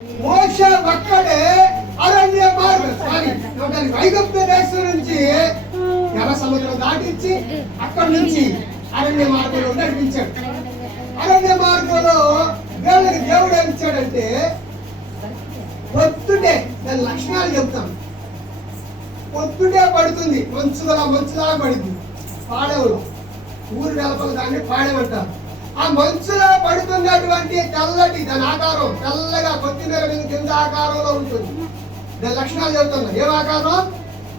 మోషే ఒక్కడే అరణ్య మార్గం ఐగుప్తు దేశం నుంచి ఎర్ర సముద్రం దాటించి అక్కడి నుంచి అరణ్య మార్గంలో నడిపించాడు. అరణ్య మార్గంలో వీళ్ళకి దేవుడు ఏం ఇచ్చాడంటే పొద్దుటే దాని లక్షణాలు చెప్తాను. పొద్దుటే పడుతుంది, మంచులా పడుతుంది. పాడేవులు ఊరు వెలపలు దాన్ని పాడేమంటారు. ఆ మంచులో పడుతున్నటువంటి తెల్లటి దాని ఆకారం తెల్లగా కొత్తిమీర కింద ఆకారంలో ఉంటుంది. దాని లక్షణాలు చెబుతున్నా. ఏం ఆకారం?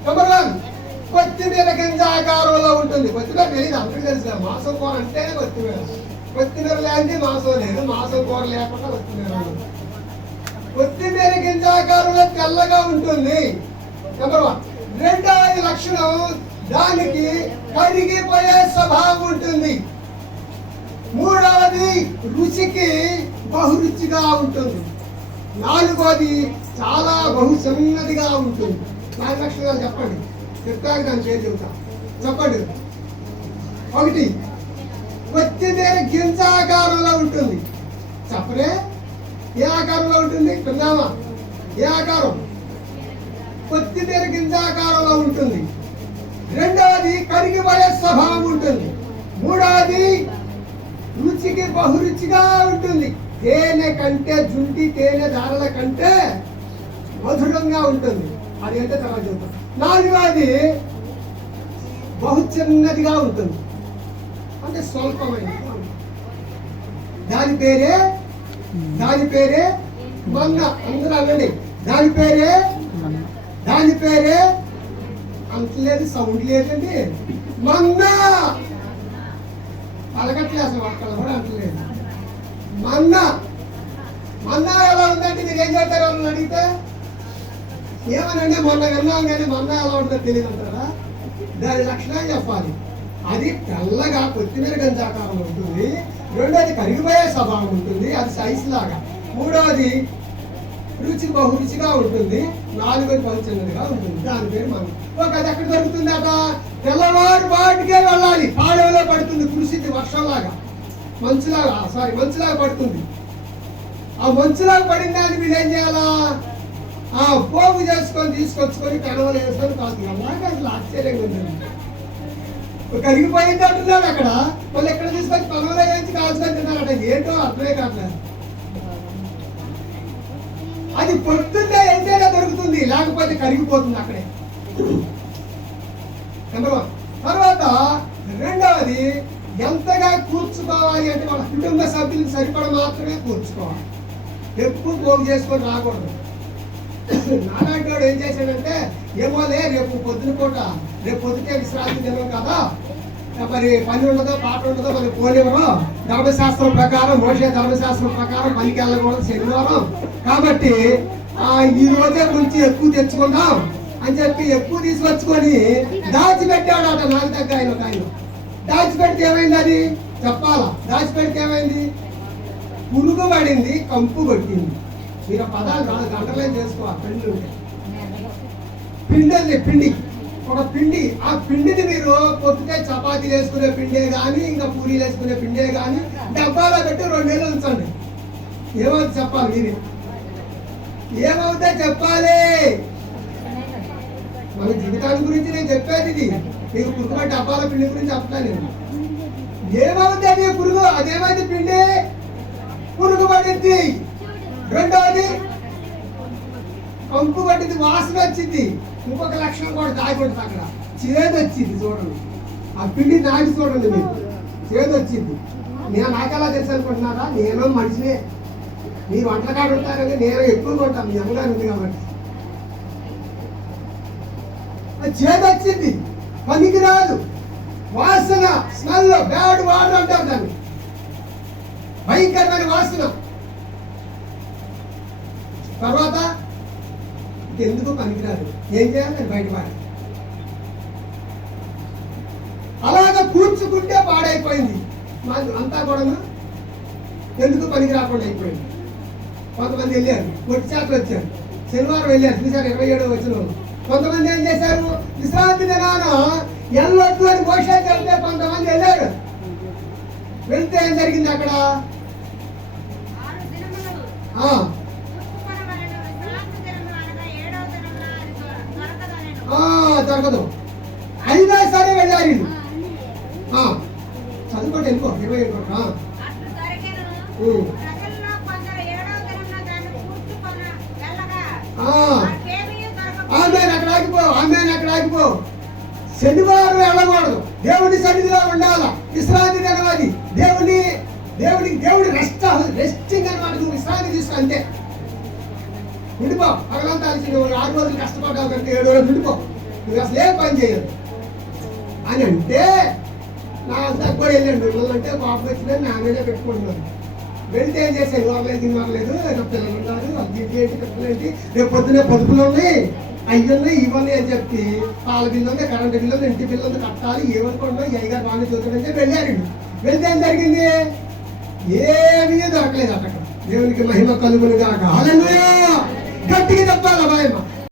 నెంబర్ 1 కొత్తిమీర గింజ ఆకారంలో ఉంటుంది. కొత్తిమీర తెలియదు, అందరికీ తెలుసు. మాంసం కూర అంటేనే కొత్తిమీర. కొత్తిమీర లేని మాంసం లేదు, మాంసం కూర లేకుండా కొత్తిమీర. కొత్తిమీర గింజ ఆకారంలో తెల్లగా ఉంటుంది. నెంబర్ 1. రెండవది లక్షణం, దానికి కరిగిపోయే స్వభావం ఉంటుంది. మూడవది రుచికి బహురుచిగా ఉంటుంది. నాలుగోది చాలా బహు చిన్నదిగా ఉంటుంది. దాని లక్షణాలు చెప్పండి. చెప్తాను, దాని పేరు చెబుతా. చెప్పండి. 1 కొత్తిమీర గింజ ఆకారంలో ఉంటుంది. చెప్పరే ఏ ఆకారంలో ఉంటుంది? విన్నామా? ఏ ఆకారం? కొత్తిమీర గింజ ఆకారంలో ఉంటుంది. రెండవది కరిగిపోయే స్వభావం ఉంటుంది. మూడవది రుచికి బహురుచిగా ఉంటుంది. తేనె కంటే జుంటి తేనె దారల కంటే మధురంగా ఉంటుంది. అది అంటే తర్వాత చెబుతాం. నాలుగవది బహు చిన్నదిగా ఉంటుంది, అంటే స్వల్పమైనదిగా ఉంటుంది. దాని పేరే మన్న. అందరూ అనండి. దాని పేరే అంటలేదు, సౌండ్ లేదండి. మన్నా. పలకట్లే అసలు, ఒక్కళ్ళు కూడా అంటలేదు. మన్నా ఎలా ఉందంటే మీరు ఏం చెప్తారు? ఎవరిని అడిగితే ఏమనండి మొన్న విన్నాం కానీ మన్నా ఎలా ఉంటుందో తెలియదు అంటారా? దాని లక్షణాలు చెప్పాలి. అది తెల్లగా కొత్తిమీర గింజ ఆకారంలో ఉంటుంది. రెండోది కరిగిపోయే స్వభావం ఉంటుంది, అది సైజ్ లాగా. మూడవది రుచి బహురుచిగా ఉంటుంది. నాలుగోది బహు చిన్నదిగా ఉంటుంది. దాని పేరు మనం. అది ఎక్కడ దొరుకుతుందట? తెల్లవారు బాటికే వెళ్ళాలి. పాడవలో పడుతుంది, కురిసింది వర్షంలాగా, మంచులాగా పడుతుంది. ఆ మంచులాగా పడిన దాన్ని వీళ్ళు ఏం చేయాలా? ఆ పోగు చేసుకొని తీసుకొచ్చుకొని కడవలు వేసుకొని కాదు. అలాగే అసలు ఆశ్చర్యంగా ఉంటుంది. కరిగిపోయింది అంటున్నాడు అక్కడ, వాళ్ళు ఎక్కడ తీసుకొచ్చి కడవలో వేసి కాల్చుకొని తిన్నారట. ఏంటో అర్థమే కావట్లేదు. అది పొద్దున్నే ఎంతైనా దొరుకుతుంది, లేకపోతే కరిగిపోతుంది అక్కడే. తర్వాత రెండవది ఎంతగా కూర్చుకోవాలి అంటే వాళ్ళ కుటుంబ సభ్యులకు సరిపడ మాత్రమే కూర్చుకోవాలి. ఎక్కువ పోగు చేసుకొని రాకూడదు. నాలాంటి వాడు ఏం చేశాడంటే, ఏమోలే రేపు పొద్దుటే విశ్రాంతి దినం కదా, మరి పని ఉండదో పాట ఉండదో మనకి పోలేవరు. ధర్మశాస్త్రం ప్రకారం, మోషే ధర్మశాస్త్రం ప్రకారం పనికి వెళ్ళకూడదు శనివారం కాబట్టి ఈ రోజే కొంచెం ఎక్కువ తెచ్చుకుందాం అని చెప్పి ఎక్కువ తీసుకొచ్చుకొని దాచిపెట్టాడట. నాకు దగ్గర ఆయన దాచిపెడితే ఏమైంది? అది చెప్పాలా? దాచిపెడితే ఏమైంది? పురుగు పడింది, కంపు కొట్టింది. మీరు పదాలు గంటలేం చేసుకోవాలి. పిండి ఒక పిండి. ఆ పిండిని మీరు పొద్దుటే చపాతీలు వేసుకునే పిండే కానీ, ఇంకా పూరీలు వేసుకునే పిండే కానీ డబ్బాలో పెట్టి 2 నెలలు ఉంచండి. ఏమవుతుంది చెప్పాలి? మీరే ఏమవుతా చెప్పాలి. మన జీవితాన్ని గురించి నేను చెప్పేది ఇది. మీకు పురుగు డబ్బాల పిండి గురించి చెప్తాను నేను. ఏమవుతుంది పురుగు? అదేమైంది? పిండి పురుగు పడింది. రెండవది కంపు పట్టింది, వాసన వచ్చింది. ఇంకొక లక్షణం కూడా దాగి ఉంటుంది అక్కడ, చేదు వచ్చింది. చూడండి ఆ పిండి నాటి చూడండి మీరు, చేదు వచ్చింది. నాకెలా తెలుసు అనుకుంటున్నారా? నేను మనిషినే. మీరు వంటల కాడ ఉంటారని నేను ఎక్కువగా ఉంటాను, మీ అమ్మగారు ఉంది కాబట్టి. చేదు వచ్చింది, పనికి రాదు, వాసన, స్మెల్, బ్యాడ్ వాటర్ అంటారు దాన్ని, భయంకరమైన వాసన. తర్వాత ఎందుకు పనికిరాదు, ఏం చేయాలి? బయటపడాలి. అలాగా కూర్చుకుంటే పాడైపోయింది అంతా కూడా, ఎందుకు పనికి రాకుండా అయిపోయింది. కొంతమంది వెళ్ళారు, పొట్టి చేతలు వచ్చారు, శనివారం వెళ్ళారు, చూసారు 27వ వచనం. కొంతమంది ఏం చేశారు? విశ్రాంతి దినాన ఎల్లొద్దు అని మోషే చెప్తే కొంతమంది వెళ్ళారు. వెళ్తే ఏం జరిగింది అక్కడ? దొరకదు. అయినా సరే వెళ్ళారు వీళ్ళు. చదువుకోండి, వెళ్ళిపో 20 వెళ్ళిపో. అక్కడ ఆగిపో. శనివారం వెళ్ళకూడదు, దేవుడి సన్నిధిలో ఉండాల, విశ్రాంతి తెలవాలి. దేవుడి రెస్టింగ్ అనమాట. నువ్వు విశ్రాంతి తీసుకో అంతే. ఉండిపో. పగలంతా అలిసి 6 రోజులు కష్టపడ్డావు కనుక 7 రోజులు ఉండిపో, నువ్వు అసలు ఏం పని చేయదు అని అంటే నా దగ్గర వెళ్ళండి. అంటే పాపం వచ్చిందని నా మీదే పెట్టుకుంటున్నాను. వెళ్తే ఏం చేశాను, ఇవ్వలేదు ఇవ్వలేదు, పిల్లలు ఉన్నారు, ఏంటి పిల్లలేంటి, రేపు పొద్దునే పొదుపులు ఉన్నాయి, అయ్యున్నాయి ఇవన్నీ అని చెప్పి పాల బిల్లు ఉంది, కరెంటు బిల్లు ఉంది, ఇంటి బిల్లు ఉంది, కట్టాలి, ఏమనుకోండి అయ్యగారు బాగానే చూస్తాడని చెప్పి వెళ్ళారు. వెళ్తే ఏం జరిగింది, ఏమీ దొరకలేదు అక్కడ. దేవునికి మహిమ కలుగును గాక. హల్లెలూయా. గట్టిగా చెప్పాలి భయమ.